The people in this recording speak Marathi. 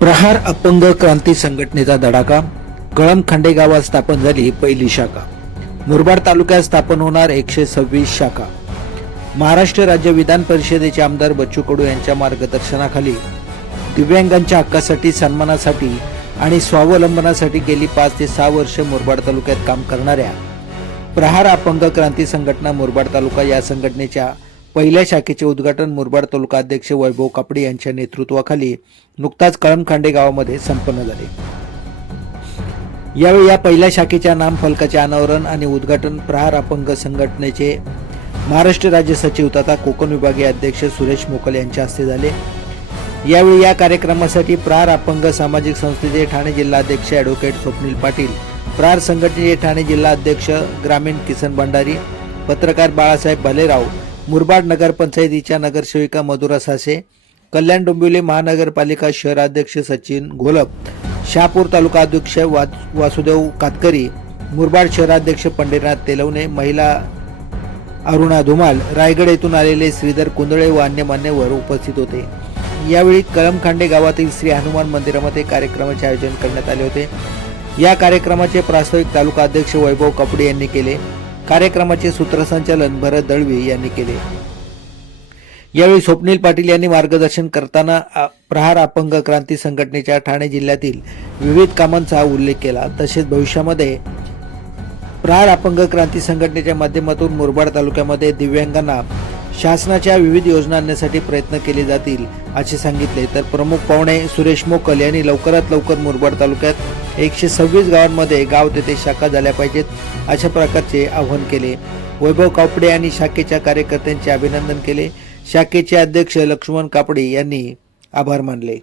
प्रहार अपंग क्रांती संघटनेचा धडाका. कळमखांडे गावात स्थापन झाली पहिली शाखा. मुरबाड तालुक्यात स्थापन होणार 126 शाखा. महाराष्ट्र राज्य विधान परिषदेचे आमदार बच्चू कडू यांच्या मार्गदर्शनाखाली दिव्यांगांच्या हक्कासाठी, सन्मानासाठी आणि स्वावलंबनासाठी गेली 5 ते 6 वर्ष मुरबाड तालुक्यात काम करणाऱ्या प्रहार अपंग क्रांती संघटना मुरबाड तालुका या संघटनेच्या पहिल्या शाखेचे उद्घाटन मुरबाड तालुका अध्यक्ष वैभव कापडे यांच्या नेतृत्वाखाली नुकताच कळमखांडे गावामध्ये संपन्न झाले. यावेळी या पहिल्या शाखेच्या नामफलकाचे अनावरण आणि उद्घाटन प्रहार अपंग संघटनेचे महाराष्ट्र राज्य सचिव तथा कोकण विभागीय अध्यक्ष सुरेश मोकल यांच्या हस्ते झाले. यावेळी या कार्यक्रमासाठी प्रहार अपंग सामाजिक संस्थेचे ठाणे जिल्हाध्यक्ष ॲडव्होकेट स्वप्नील पाटील, प्रहार संघटनेचे ठाणे जिल्हा अध्यक्ष ग्रामीण किसन भंडारी, पत्रकार बाळासाहेब भालेराव, मुरबाड नगरपंचायतीच्या नगरसेविका मधुरा सासे, कल्याण डोंबिवली महानगरपालिका शहराध्यक्ष सचिन घोलप, शहापूर तालुका अध्यक्ष वासुदेव कातकरी, मुरबाड शहराध्यक्ष पंढरीनाथ तेलवणे, महिला अरुणा धुमाल, रायगड येथून आलेले श्रीधर कुंदळे व अन्य मान्यवर उपस्थित होते. यावेळी कळमखांडे गावातील श्री हनुमान मंदिरामध्ये कार्यक्रमाचे आयोजन करण्यात आले होते. या कार्यक्रमाचे प्रास्ताविक तालुका अध्यक्ष वैभव कापडे यांनी केले. कार्यक्रमाचे सूत्रसंचालन भरत दळवी यांनी केले. यावेळी स्वप्नील पाटील यांनी मार्गदर्शन करताना प्रहार अपंग क्रांती संघटनेच्या ठाणे जिल्ह्यातील विविध कामांचा उल्लेख केला. तसेच भविष्यामध्ये प्रहार अपंग क्रांती संघटनेच्या माध्यमातून मुरबाड तालुक्यामध्ये दिव्यांगांना शासनाच्या विविध योजना आणण्यासाठी प्रयत्न केले जातील असे सांगितले. तर प्रमुख पाहुणे सुरेश मोकल यांनी लवकरात लवकर मुरबाड तालुक्यात 126 गावांमध्ये गाव तेथे शाखा झाल्या पाहिजेत अशा प्रकारचे आवाहन केले. वैभव कापडे यांनी शाखेच्या कार्यकर्त्यांचे अभिनंदन केले. शाखेचे अध्यक्ष लक्ष्मण कापडे यांनी आभार मानले.